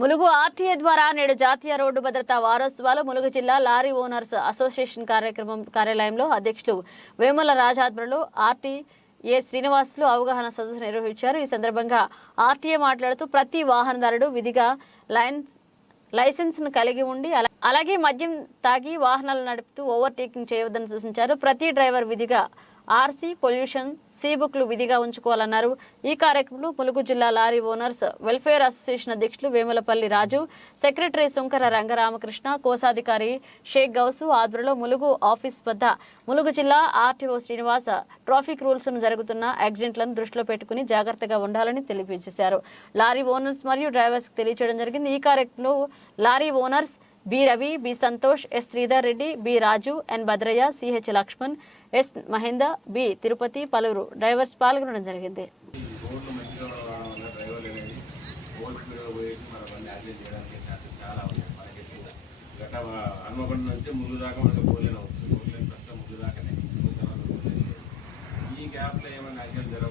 Mulugu RTA ద్వారా నేడు జాతీయ రోడ్డు భద్రతా వారోత్సవాలు ములుగు జిల్లా లారీ ఓనర్స్ అసోసియేషన్ కార్యక్రమం కార్యాలయంలో అధ్యక్షులు వేముల రాజాధ్వర్యంలో ఆర్టీ ఏ శ్రీనివాసులు అవగాహన సదస్సు నిర్వహించారు. ఈ సందర్భంగా ఆర్టీఏ మాట్లాడుతూ ప్రతి వాహనదారుడు విధిగా లైన్స్ లైసెన్స్ను కలిగి ఉండి అలాగే మద్యం తాగి వాహనాలు నడుపుతూ ఓవర్టేకింగ్ చేయవద్దని సూచించారు. ప్రతి డ్రైవర్ విధిగా ఆర్సీ పొల్యూషన్ సీ బుక్లు విధిగా ఉంచుకోవాలన్నారు. ఈ కార్యక్రమంలో ములుగు జిల్లా లారీ ఓనర్స్ వెల్ఫేర్ అసోసియేషన్ అధ్యక్షులు వేములపల్లి రాజు సెక్రటరీ సుంకర రంగరామకృష్ణ కోశాధికారి షేక్ గౌసు ఆధ్వర్యంలో ములుగు ఆఫీస్ వద్ద ములుగు జిల్లా ఆర్టీఓ శ్రీనివాస ట్రాఫిక్ రూల్స్ జరుగుతున్న యాక్సిడెంట్లను దృష్టిలో పెట్టుకుని జాగ్రత్తగా ఉండాలని తెలియజేశారు. లారీ ఓనర్స్ మరియు డ్రైవర్స్ తెలియజేయడం జరిగింది. ఈ కార్యక్రమంలో lorry owners B Ravi B Santosh S Sridhar Reddy B Raju N Bhadraiah CH Laxman S Mahender B Tirupati పలువురు డ్రైవర్స్ పాల్గొనడం జరిగింది. రోడ్లు నుంచి దాకా పోలేని ప్రస్తుతం దాకానే ఈ గ్యాప్లో ఏమైనా యాక్సిడెంట్ జరగ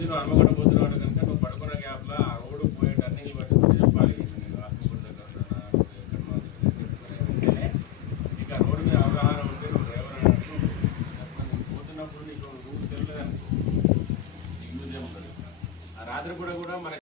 రోజులు అమ్మగడ పోతున్నాడు కనుక నువ్వు పడుకున్న గ్యాప్లో ఆ ఓడు పోయే టర్నింగ్ పట్టుకుని చెప్పాలి. నేను రోడ్డు మీద అవగాహన ఉంటే నువ్వు పోతున్నప్పుడు నీకు రూల్స్ తెలియదు అనుకో. యూజ్ ఏముంటుంది ఆ రాత్రి కూడా కూడా మనకి